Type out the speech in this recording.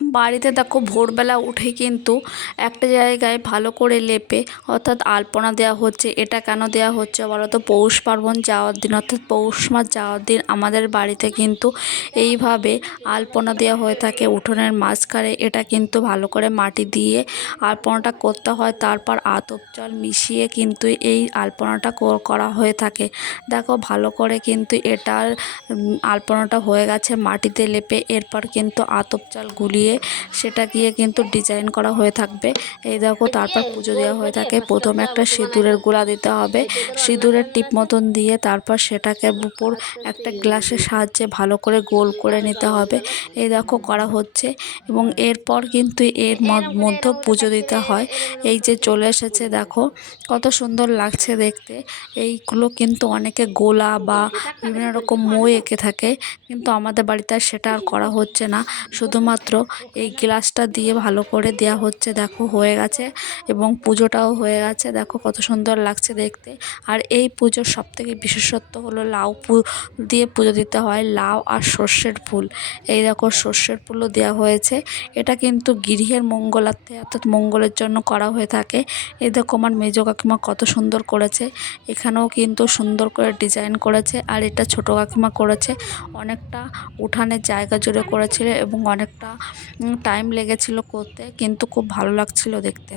বাড়িতে দেখো ভোরবেলা উঠে কিন্তু একটা জায়গায় ভালো করে লেপে অর্থাৎ আলপনা দেওয়া হচ্ছে। এটা কেন দেওয়া হচ্ছে বলো তো পৌষ পার্বণ যাওয়ার দিন অর্থাৎ পৌষ মাস যাওয়ার দিন আমাদের বাড়িতে কিন্তু এইভাবে আলপনা দেওয়া হয়ে থাকে উঠোনের মাঝখানে। এটা কিন্তু ভালো করে মাটি দিয়ে আলপনাটা করতে হয়, তারপর আতপ জল মিশিয়ে কিন্তু এই আলপনাটা করা হয়ে থাকে। দেখো ভালো করে কিন্তু এটার আলপনাটা হয়ে গেছে মাটিতে লেপে, এরপর কিন্তু আতপ জল গুলিয়ে দিয়ে সেটা গিয়ে কিন্তু ডিজাইন করা হয়ে থাকবে। এই দেখো, তারপর পুজো দেওয়া হয়ে থাকে। প্রথমে একটা সিঁদুরের গুঁড়া দিতে হবে। সিঁদুরের টিপ মতন দিয়ে তারপর সেটাকে উপর একটা গ্লাসের সাহায্যে ভালো করে গোল করে নিতে হবে। এই দেখো, করা হচ্ছে। এবং এরপর কিন্তু এর মধ্যে পুজো দিতে হয়। এই যে চলে এসেছে, দেখো, কত সুন্দর লাগছে দেখতে। এইগুলো কিন্তু অনেকে গোলা বা বিভিন্ন রকম মই এঁকে থাকে। কিন্তু আমাদের বাড়িতে সেটা আর করা হচ্ছে না। শুধুমাত্র এই গ্লাসটা দিয়ে ভালো করে দেয়া হচ্ছে, দেখো, হয়ে গেছে এবং পুজোটাও হয়ে গেছে, দেখো কত সুন্দর লাগছে দেখতে। আর এই পুজোর সবথেকে বিশেষত্ব হলো লাউ দিয়ে পুজো দিতে হয়, লাউ আর সর্ষের ফুল। এই দেখো, সর্ষের ফুলও দেওয়া হয়েছে। এটা কিন্তু গৃহের মঙ্গলার্থে, অর্থাৎ মঙ্গলের জন্য করা হয়ে থাকে। এই দেখো, আমার মেজো কাকিমা কত সুন্দর করেছে। এখানেও কিন্তু সুন্দর করে ডিজাইন করেছে আর এটা ছোটো কাকিমা করেছে। অনেকটা উঠানের জায়গা জুড়ে করেছিল এবং অনেকটা টাইম লেগেছিল করতে কিন্তু খুব ভালো লাগছিল দেখতে।